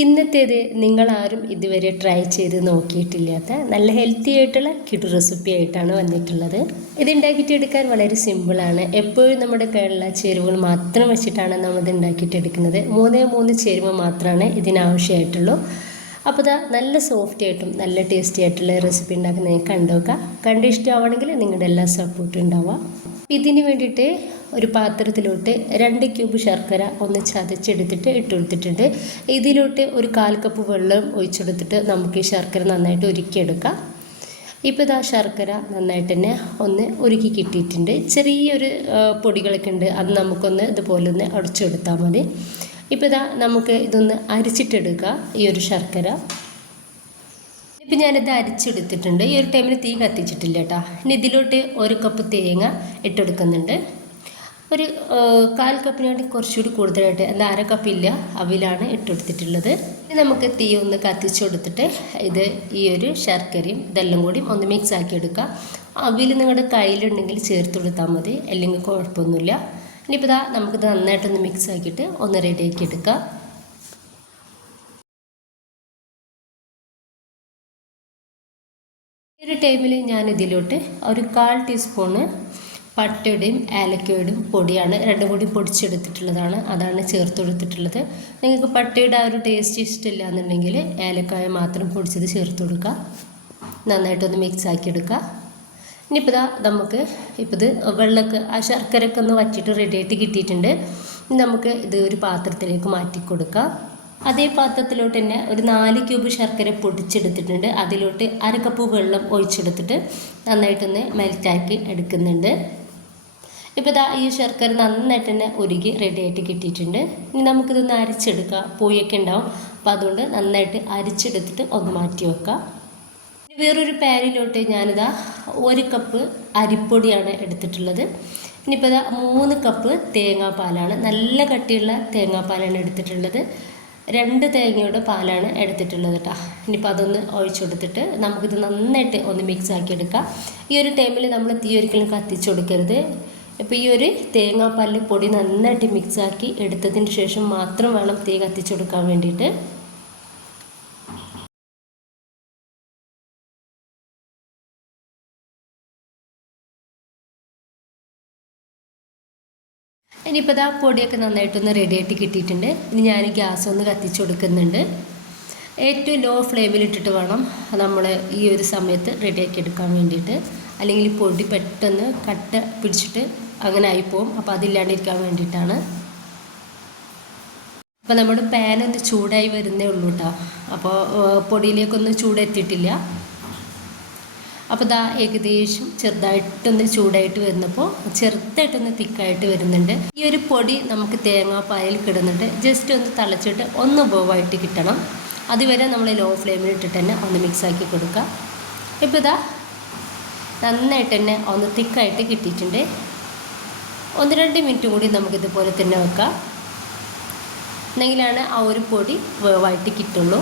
ഇന്നത്തേത് നിങ്ങളാരും ഇതുവരെ ട്രൈ ചെയ്ത് നോക്കിയിട്ടില്ലാത്ത നല്ല ഹെൽത്തി ആയിട്ടുള്ള കിടു റെസിപ്പി ആയിട്ടാണ് വന്നിട്ടുള്ളത്. ഇത് ഉണ്ടാക്കിയിട്ടെടുക്കാൻ വളരെ സിമ്പിളാണ്. എപ്പോഴും നമ്മുടെ കയ്യിലുള്ള ചേരുവകൾ മാത്രം വെച്ചിട്ടാണ് നമ്മൾ ഇത് ഉണ്ടാക്കിയിട്ടെടുക്കുന്നത്. 3 ചേരുവ മാത്രമാണ് ഇതിനാവശ്യമായിട്ടുള്ളൂ. അപ്പോൾ ഇതാ നല്ല സോഫ്റ്റ് ആയിട്ടും നല്ല ടേസ്റ്റി ആയിട്ടുള്ള റെസിപ്പി ഉണ്ടാക്കുന്നത് കണ്ടുനോക്കാം. ഇഷ്ടമാണെങ്കിൽ നിങ്ങളുടെ എല്ലാ സപ്പോർട്ടും ഉണ്ടാവുക. ഇതിന് വേണ്ടിയിട്ട് ഒരു പാത്രത്തിലോട്ട് 2 ക്യൂബ് ശർക്കര ഒന്ന് ചതച്ചെടുത്തിട്ട് ഇട്ടുകൊടുത്തിട്ടുണ്ട്. ഇതിലോട്ട് ഒരു 1/4 കപ്പ് വെള്ളം ഒഴിച്ചെടുത്തിട്ട് നമുക്ക് ഈ ശർക്കര നന്നായിട്ട് ഉരുക്കിയെടുക്കാം. ഇപ്പോൾ ഇതാ ശർക്കര നന്നായിട്ട് തന്നെ ഒന്ന് ഉരുക്കി കിട്ടിയിട്ടുണ്ട്. ചെറിയൊരു പൊടികളൊക്കെ ഉണ്ട്, അത് നമുക്കൊന്ന് ഇതുപോലെ ഒന്ന് അടിച്ചെടുത്താൽ മതി. ഇപ്പോൾ ഇതാ നമുക്ക് ഇതൊന്ന് അരിച്ചിട്ടെടുക്കുക ഈ ഒരു ശർക്കര. ഇപ്പം ഞാനിത് അരിച്ചെടുത്തിട്ടുണ്ട്. ഈ ഒരു ടൈമിൽ തീ കത്തിച്ചിട്ടില്ല കേട്ടോ. ഇനി ഇതിലോട്ട് 1 കപ്പ് തേങ്ങ ഇട്ടെടുക്കുന്നുണ്ട്. ഒരു 1/4 കപ്പിന് വേണ്ടി കുറച്ചുകൂടി കൂടുതലായിട്ട് എന്താ 1/2 കപ്പില്ല അവിലാണ് ഇട്ടെടുത്തിട്ടുള്ളത്. ഇനി നമുക്ക് തീ ഒന്ന് കത്തിച്ചു കൊടുത്തിട്ട് ഈ ഒരു ശർക്കരയും ഇതെല്ലാം കൂടി ഒന്ന് മിക്സ് ആക്കി എടുക്കുക. അവിൽ നിങ്ങളുടെ കയ്യിലുണ്ടെങ്കിൽ ചേർത്ത് കൊടുത്താൽ മതി, അല്ലെങ്കിൽ കുഴപ്പമൊന്നുമില്ല. ഇനിയിപ്പോൾ ഇതാ നമുക്കിത് നന്നായിട്ടൊന്ന് മിക്സ് ആക്കിയിട്ട് ഒന്ന് റെഡിയാക്കി എടുക്കാം. ഈ ഒരു ടൈമിൽ ഞാൻ ഇതിലോട്ട് ഒരു 1/4 ടീസ്പൂണ് പട്ടയുടെയും ഏലക്കയുടെയും പൊടിയാണ്, രണ്ടും കൂടി പൊടിച്ചെടുത്തിട്ടുള്ളതാണ്, അതാണ് ചേർത്ത് കൊടുത്തിട്ടുള്ളത്. നിങ്ങൾക്ക് പട്ടയുടെ ആ ഒരു ടേസ്റ്റ് ഇഷ്ടമില്ല എന്നുണ്ടെങ്കിൽ ഏലക്കായ മാത്രം പൊടിച്ചത് ചേർത്ത് കൊടുക്കുക. നന്നായിട്ടൊന്ന് മിക്സ് ആക്കി എടുക്കുക. ഇനിയിപ്പോൾ ഇതാ നമുക്ക് ഇത് വെള്ളമൊക്കെ ആ ശർക്കരയൊക്കെ ഒന്ന് വറ്റിയിട്ട് റെഡിയായിട്ട് കിട്ടിയിട്ടുണ്ട്. ഇനി നമുക്ക് ഇത് ഒരു പാത്രത്തിലേക്ക് മാറ്റി കൊടുക്കാം. അതേ പാത്രത്തിലോട്ട് തന്നെ ഒരു 4 ക്യൂബ് ശർക്കര പൊടിച്ചെടുത്തിട്ടുണ്ട്. അതിലോട്ട് 1/2 കപ്പ് വെള്ളം ഒഴിച്ചെടുത്തിട്ട് നന്നായിട്ടൊന്ന് മെൽറ്റാക്കി എടുക്കുന്നുണ്ട്. ഇപ്പോൾ ഇതാ ഈ ശർക്കര നന്നായിട്ട് തന്നെ ഉരുകി റെഡിയായിട്ട് കിട്ടിയിട്ടുണ്ട്. ഇനി നമുക്കിതൊന്ന് അരിച്ചെടുക്കാം. പൂയൊക്കെ ഉണ്ടാവും, അപ്പോൾ അതുകൊണ്ട് നന്നായിട്ട് അരിച്ചെടുത്തിട്ട് ഒന്ന് മാറ്റി വെക്കാം. വേറൊരു പാനിലോട്ട് ഞാനിതാ 1 കപ്പ് അരിപ്പൊടിയാണ് എടുത്തിട്ടുള്ളത്. ഇനിയിപ്പോൾ ഇതാ 3 കപ്പ് തേങ്ങാപ്പാലാണ്, നല്ല കട്ടിയുള്ള തേങ്ങാപ്പാലാണ് എടുത്തിട്ടുള്ളത്. 2 തേങ്ങയുടെ പാലാണ് എടുത്തിട്ടുള്ളത് കേട്ടോ. ഇനിയിപ്പോൾ അതൊന്ന് ഒഴിച്ചെടുത്തിട്ട് നമുക്കിത് നന്നായിട്ട് ഒന്ന് മിക്സ് ആക്കി എടുക്കാം. ഈ ഒരു ടൈമിൽ നമ്മൾ തീ ഒരിക്കലും കത്തിച്ചു കൊടുക്കരുത്. ഇപ്പോൾ ഈ ഒരു തേങ്ങാപ്പാലിൽ പൊടി നന്നായിട്ട് മിക്സ് ആക്കി എടുത്തതിന് ശേഷം മാത്രം വേണം തീ കത്തിച്ചു കൊടുക്കാൻ വേണ്ടിയിട്ട്. ഇനിയിപ്പോൾ ഇതാ പൊടിയൊക്കെ നന്നായിട്ടൊന്ന് റെഡിയായിട്ട് കിട്ടിയിട്ടുണ്ട്. ഇനി ഞാൻ ഗ്യാസ് ഒന്ന് കത്തിച്ചു കൊടുക്കുന്നുണ്ട്. ഏറ്റവും ലോ ഫ്ലെയിമിലിട്ടിട്ട് വേണം നമ്മൾ ഈ ഒരു സമയത്ത് റെഡിയാക്കി എടുക്കാൻ വേണ്ടിയിട്ട്, അല്ലെങ്കിൽ പൊടി പെട്ടെന്ന് കട്ട പിടിച്ചിട്ട് അങ്ങനെ ആയിപ്പോവും. അപ്പോൾ അതില്ലാണ്ടിരിക്കാൻ വേണ്ടിയിട്ടാണ്. അപ്പോൾ നമ്മുടെ പാൻ ഒന്ന് ചൂടായി വരുന്നേ ഉള്ളൂ കേട്ടോ. അപ്പോൾ പൊടിയിലേക്കൊന്നും ചൂടെത്തിയിട്ടില്ല. അപ്പോൾ ഇതാ ഏകദേശം ചെറുതായിട്ടൊന്ന് ചൂടായിട്ട് വരുന്നപ്പോൾ ചെറുതായിട്ടൊന്ന് തിക്കായിട്ട് വരുന്നുണ്ട്. ഈ ഒരു പൊടി നമുക്ക് തേങ്ങാപ്പാലിൽ കിടന്നിട്ട് ജസ്റ്റ് ഒന്ന് തിളച്ചിട്ട് ഒന്ന് ബോവായിട്ട് കിട്ടണം. അതുവരെ നമ്മൾ ലോ ഫ്ലെയിമിൽ ഇട്ടിട്ട് തന്നെ ഒന്ന് മിക്സാക്കി കൊടുക്കുക. ഇപ്പോൾ ഇതാ നന്നായിട്ട് തന്നെ ഒന്ന് തിക്കായിട്ട് കിട്ടിയിട്ടുണ്ട്. 1-2 മിനിറ്റ് കൂടി നമുക്കിതുപോലെ തന്നെ വെക്കാം, എന്നെങ്കിലാണ് ആ ഒരു പൊടി വേവായിട്ട് കിട്ടുള്ളൂ.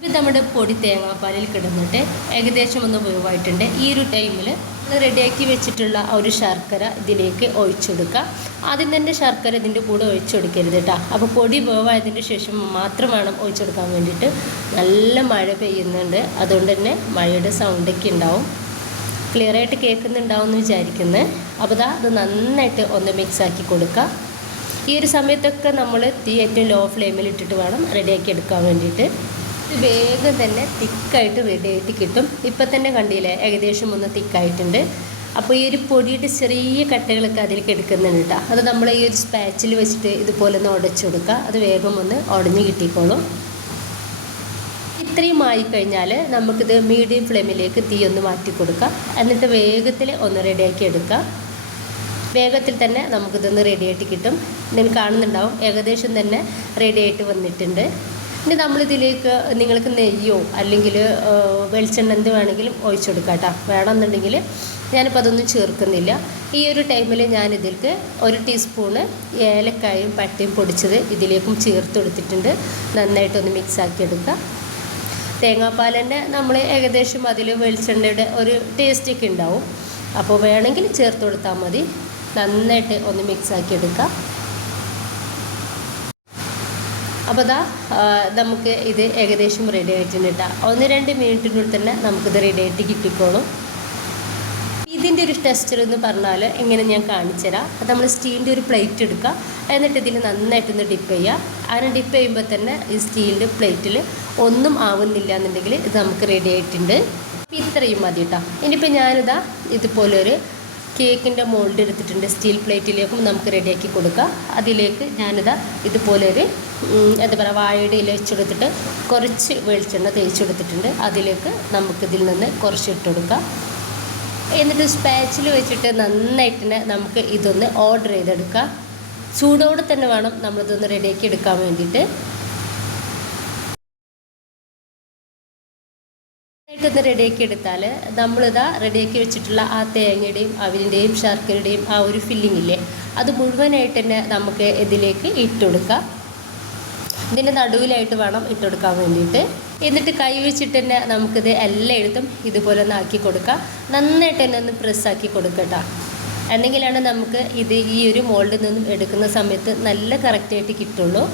ഇത് നമ്മുടെ പൊടി തേങ്ങാപ്പാലിൽ കിടന്നിട്ട് ഏകദേശം ഒന്ന് വേവായിട്ടുണ്ട്. ഈ ഒരു ടൈമിൽ നമ്മൾ റെഡിയാക്കി വെച്ചിട്ടുള്ള ആ ഒരു ശർക്കര ഇതിലേക്ക് ഒഴിച്ചെടുക്കുക. ആദ്യം തന്നെ ശർക്കര ഇതിൻ്റെ കൂടെ ഒഴിച്ചെടുക്കരുത് കേട്ടോ. അപ്പോൾ പൊടി വേവായതിൻ്റെ ശേഷം മാത്രം വേണം ഒഴിച്ചെടുക്കാൻ വേണ്ടിയിട്ട്. നല്ല മഴ പെയ്യുന്നുണ്ട്, അതുകൊണ്ട് തന്നെ മഴയുടെ സൗണ്ടൊക്കെ ഉണ്ടാവും. ക്ലിയറായിട്ട് കേൾക്കുന്നുണ്ടാവും എന്ന് വിചാരിക്കുന്നത്. അപ്പോൾ അത് നന്നായിട്ട് ഒന്ന് മിക്സാക്കി കൊടുക്കുക. ഈ ഒരു സമയത്തൊക്കെ നമ്മൾ തീ ഏറ്റവും ലോ ഫ്ലെയിമിൽ ഇട്ടിട്ട് വേണം റെഡിയാക്കി എടുക്കാൻ വേണ്ടിയിട്ട്. വേഗം തന്നെ തിക്കായിട്ട് റെഡിയായിട്ട് കിട്ടും. ഇപ്പം തന്നെ കണ്ടില്ലേ ഏകദേശം ഒന്ന് തിക്കായിട്ടുണ്ട്. അപ്പോൾ ഈ ഒരു പൊടിയുടെ ചെറിയ കട്ടകളൊക്കെ അതിലേക്ക് എടുക്കുന്നുണ്ട് കേട്ടോ. അത് നമ്മൾ ഈ ഒരു സ്പാച്ചിൽ വെച്ചിട്ട് ഇതുപോലെ ഒന്ന് ഉടച്ചു കൊടുക്കുക. അത് വേഗം ഒന്ന് ഉടഞ്ഞ് കിട്ടിക്കോളും. ഇത്രയും ആയിക്കഴിഞ്ഞാൽ നമുക്കിത് മീഡിയം ഫ്ലെയിമിലേക്ക് തീ ഒന്ന് മാറ്റി കൊടുക്കാം. എന്നിട്ട് വേഗത്തിൽ ഒന്ന് റെഡിയാക്കി എടുക്കാം. വേഗത്തിൽ തന്നെ നമുക്കിതൊന്ന് റെഡിയായിട്ട് കിട്ടും. നിങ്ങൾ കാണുന്നുണ്ടാവും ഏകദേശം തന്നെ റെഡിയായിട്ട് വന്നിട്ടുണ്ട്. ഇനി നമ്മളിതിലേക്ക് നിങ്ങൾക്ക് നെയ്യോ അല്ലെങ്കിൽ വെളിച്ചെണ്ണ എന്ത് വേണമെങ്കിലും ഒഴിച്ചെടുക്കാം കേട്ടോ. വേണമെന്നുണ്ടെങ്കിൽ ഞാനിപ്പോൾ അതൊന്നും ചേർക്കുന്നില്ല. ഈ ഒരു ടൈമിൽ ഞാനിതിലേക്ക് 1 ടീസ്പൂണ് ഏലക്കായും പട്ടയും പൊടിച്ചത് ഇതിലേക്കും ചേർത്ത് കൊടുത്തിട്ടുണ്ട്. നന്നായിട്ടൊന്ന് മിക്സാക്കി എടുക്കുക. തേങ്ങാപ്പാലിൻ്റെ നമ്മൾ ഏകദേശം അതിൽ വെളിച്ചെണ്ണയുടെ ഒരു ടേസ്റ്റൊക്കെ ഉണ്ടാവും. അപ്പോൾ വേണമെങ്കിൽ ചേർത്ത് കൊടുത്താൽ മതി. നന്നായിട്ട് ഒന്ന് മിക്സാക്കി എടുക്കുക. അപ്പോൾ നമുക്ക് ഇത് ഏകദേശം റെഡി ആയിട്ടുണ്ട് കേട്ടോ. 1-2 മിനിറ്റിനുള്ളിൽ തന്നെ നമുക്കിത് റെഡി ആയിട്ട് കിട്ടിക്കോളും. ഇതിൻ്റെ ഒരു ടെക്സ്ചർ എന്ന് പറഞ്ഞാൽ എങ്ങനെ ഞാൻ കാണിച്ചു തരാം. അത് നമ്മൾ സ്റ്റീലിൻ്റെ ഒരു പ്ലേറ്റ് എടുക്കുക, എന്നിട്ട് ഇതിൽ നന്നായിട്ടൊന്ന് ഡിപ്പ് ചെയ്യുക. അങ്ങനെ ഡിപ്പ് ചെയ്യുമ്പോൾ തന്നെ ഈ സ്റ്റീലിൻ്റെ പ്ലേറ്റിൽ ഒന്നും ആവുന്നില്ല എന്നുണ്ടെങ്കിൽ ഇത് നമുക്ക് റെഡി ആയിട്ടുണ്ട്. ഇത്രയും മതി കേട്ടോ. ഇനിയിപ്പോൾ ഞാനിതാ ഇതുപോലൊരു കേക്കിൻ്റെ മോൾഡ് എടുത്തിട്ടുണ്ട്. സ്റ്റീൽ പ്ലേറ്റിലേക്കും നമുക്ക് റെഡിയാക്കി കൊടുക്കാം. അതിലേക്ക് ഞാനിതാ ഇതുപോലൊരു എന്താ പറയുക വാഴയുടെ ഇല വെച്ചെടുത്തിട്ട് കുറച്ച് വെളിച്ചെണ്ണ തേച്ചെടുത്തിട്ടുണ്ട്. അതിലേക്ക് നമുക്കിതിൽ നിന്ന് കുറച്ച് ഇട്ട് കൊടുക്കാം. എന്നിട്ട് സ്പാച്ചിൽ വെച്ചിട്ട് നന്നായിട്ട് തന്നെ നമുക്ക് ഇതൊന്ന് ഓർഡർ ചെയ്തെടുക്കാം. ചൂടോടെ തന്നെ വേണം നമ്മളിതൊന്ന് റെഡിയാക്കി എടുക്കാൻ വേണ്ടിയിട്ട്. ായിട്ടൊന്ന് റെഡിയാക്കി എടുത്താൽ നമ്മളിതാ റെഡിയാക്കി വെച്ചിട്ടുള്ള ആ തേങ്ങയുടെയും അവിലിൻ്റെയും ശർക്കരയുടെയും ആ ഒരു ഫില്ലിംഗ് ഇല്ലേ, അത് മുഴുവനായിട്ട് തന്നെ നമുക്ക് ഇതിലേക്ക് ഇട്ടുകൊടുക്കാം. ഇതിൻ്റെ നടുവിലായിട്ട് വേണം ഇട്ടുകൊടുക്കാൻ വേണ്ടിയിട്ട്. എന്നിട്ട് കൈ വെച്ചിട്ട് തന്നെ നമുക്കിത് എല്ലായിടത്തും ഇതുപോലെ ഒന്ന് ആക്കി കൊടുക്കാം. നന്നായിട്ട് തന്നെ ഒന്ന് പ്രസ്സാക്കി കൊടുക്കട്ടോ. എന്നെങ്കിലാണ് നമുക്ക് ഇത് ഈ ഒരു മോൾഡിൽ നിന്നും എടുക്കുന്ന സമയത്ത് നല്ല കറക്റ്റായിട്ട് കിട്ടുള്ളൂ.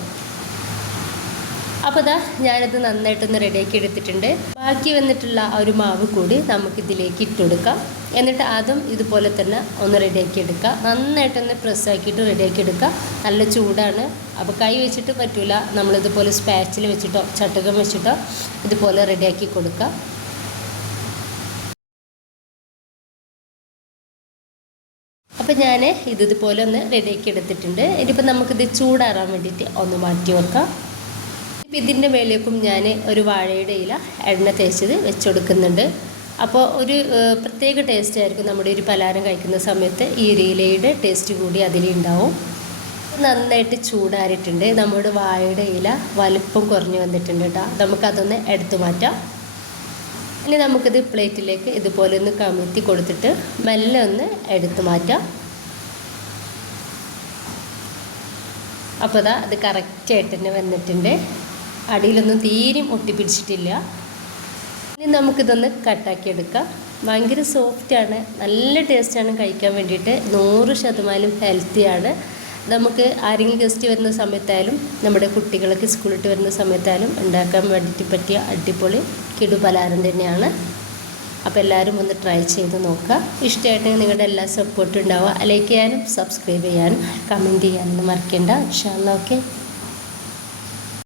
അപ്പോൾ ഞാനിത് നന്നായിട്ടൊന്ന് റെഡിയാക്കി എടുത്തിട്ടുണ്ട്. ബാക്കി വന്നിട്ടുള്ള ആ ഒരു മാവ് കൂടി നമുക്കിതിലേക്ക് ഇട്ടുകൊടുക്കാം. എന്നിട്ട് അതും ഇതുപോലെ തന്നെ ഒന്ന് റെഡിയാക്കി എടുക്കുക. നന്നായിട്ടൊന്ന് പ്രസ്സാക്കിയിട്ട് റെഡിയാക്കി എടുക്കുക. നല്ല ചൂടാണ്, അപ്പോൾ കൈ വെച്ചിട്ട് പറ്റില്ല. നമ്മളിതുപോലെ സ്പാച്ചിൽ വെച്ചിട്ടോ ചട്ടുകം വെച്ചിട്ടോ ഇതുപോലെ റെഡിയാക്കി കൊടുക്കുക. അപ്പോൾ ഞാൻ ഇതുപോലെ ഒന്ന് റെഡിയാക്കി എടുത്തിട്ടുണ്ട്. ഇനിയിപ്പോൾ നമുക്കിത് ചൂടാറാൻ വേണ്ടിയിട്ട് ഒന്ന് മാറ്റി വെക്കാം. ഇപ്പം ഇതിൻ്റെ മേലേക്കും ഞാൻ ഒരു വാഴയുടെ ഇല എണ്ണ തേച്ചത് വെച്ച് കൊടുക്കുന്നുണ്ട്. അപ്പോൾ ഒരു പ്രത്യേക ടേസ്റ്റ് ആയിരിക്കും നമ്മുടെ ഒരു പലഹാരം കഴിക്കുന്ന സമയത്ത്. ഈ ഒരു ഇലയുടെ ടേസ്റ്റ് കൂടി അതിലുണ്ടാവും. നന്നായിട്ട് ചൂടാറിയിട്ടുണ്ട്. നമ്മുടെ വാഴയുടെ ഇല വലുപ്പം കുറഞ്ഞു വന്നിട്ടുണ്ട് കേട്ടോ. നമുക്കതൊന്ന് എടുത്തു മാറ്റാം. ഇനി നമുക്കിത് പ്ലേറ്റിലേക്ക് ഇതുപോലെ ഒന്ന് കമിഴ്ത്തി കൊടുത്തിട്ട് മെല്ലെ ഒന്ന് എടുത്തു മാറ്റാം. അപ്പോൾ അത് കറക്റ്റായിട്ട് തന്നെ വന്നിട്ടുണ്ട്. അടിയിലൊന്നും തീരെയും ഒട്ടിപ്പിടിച്ചിട്ടില്ല. ഇനി നമുക്കിതൊന്ന് കട്ടാക്കി എടുക്കാം. ഭയങ്കര സോഫ്റ്റാണ്, നല്ല ടേസ്റ്റാണ് കഴിക്കാൻ വേണ്ടിയിട്ട്. 100% ഹെൽത്തിയാണ്. നമുക്ക് ആരെങ്കിലും ഗസ്റ്റ് വരുന്ന സമയത്തായാലും നമ്മുടെ കുട്ടികൾക്ക് സ്കൂളിട്ട് വരുന്ന സമയത്തായാലും ഉണ്ടാക്കാൻ വേണ്ടിയിട്ട് പറ്റിയ അടിപൊളി കിടു പലഹാരം തന്നെയാണ്. അപ്പോൾ എല്ലാവരും ഒന്ന് ട്രൈ ചെയ്ത് നോക്കുക. ഇഷ്ടമായിട്ടെങ്കിൽ നിങ്ങളുടെ എല്ലാ സപ്പോർട്ടും ഉണ്ടാവുക. ലൈക്ക് ചെയ്യാനും സബ്സ്ക്രൈബ് ചെയ്യാനും കമൻറ്റ് ചെയ്യാനൊന്നും മറക്കണ്ട. ഇൻഷാ അല്ലാഹ്. ഓക്കെ.